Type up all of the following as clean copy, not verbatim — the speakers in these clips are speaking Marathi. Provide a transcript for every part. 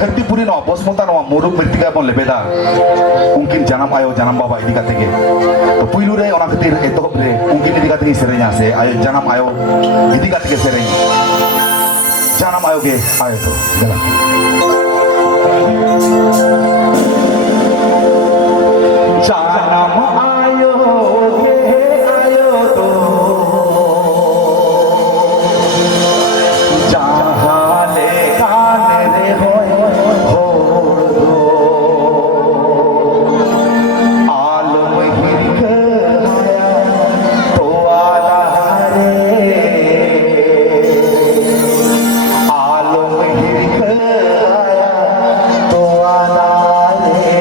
धरतीपुरी बसमता मुरुग मृतिका बन लेबेदा उनकिन जन्म आयो जन्म बाबा इदी काते के तो पुइलु रे ओना खातिर एतहब रे उनकिन इदी काते सेरेኛ से आयो जन्म आयो इदी काते के सेरेñ जन्म आयो के आयो तो जला जन्म आयो के आयो तो जहाले कान रे होय हो दो आलम हिक आया तो आला रे आलम हिक आया तो आला रे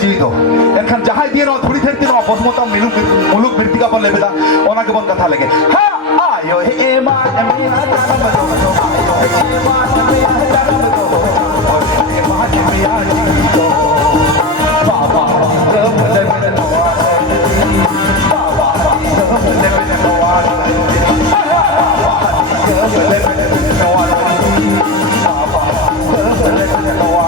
जीवित एनखान जहां दिए थोड़ी धरती बसमता मुलुक मृतिका बन लेबेदा ओना के बन कथा लगे हा आयो हे मा मेरा जन्म दो आयो हे मा मेरा जन्म दो हे मा मेरा जीवित बाबा जब लेबे नवा बाबा जब लेबे नवा जब लेबे नवा बाबा जब लेबे नवा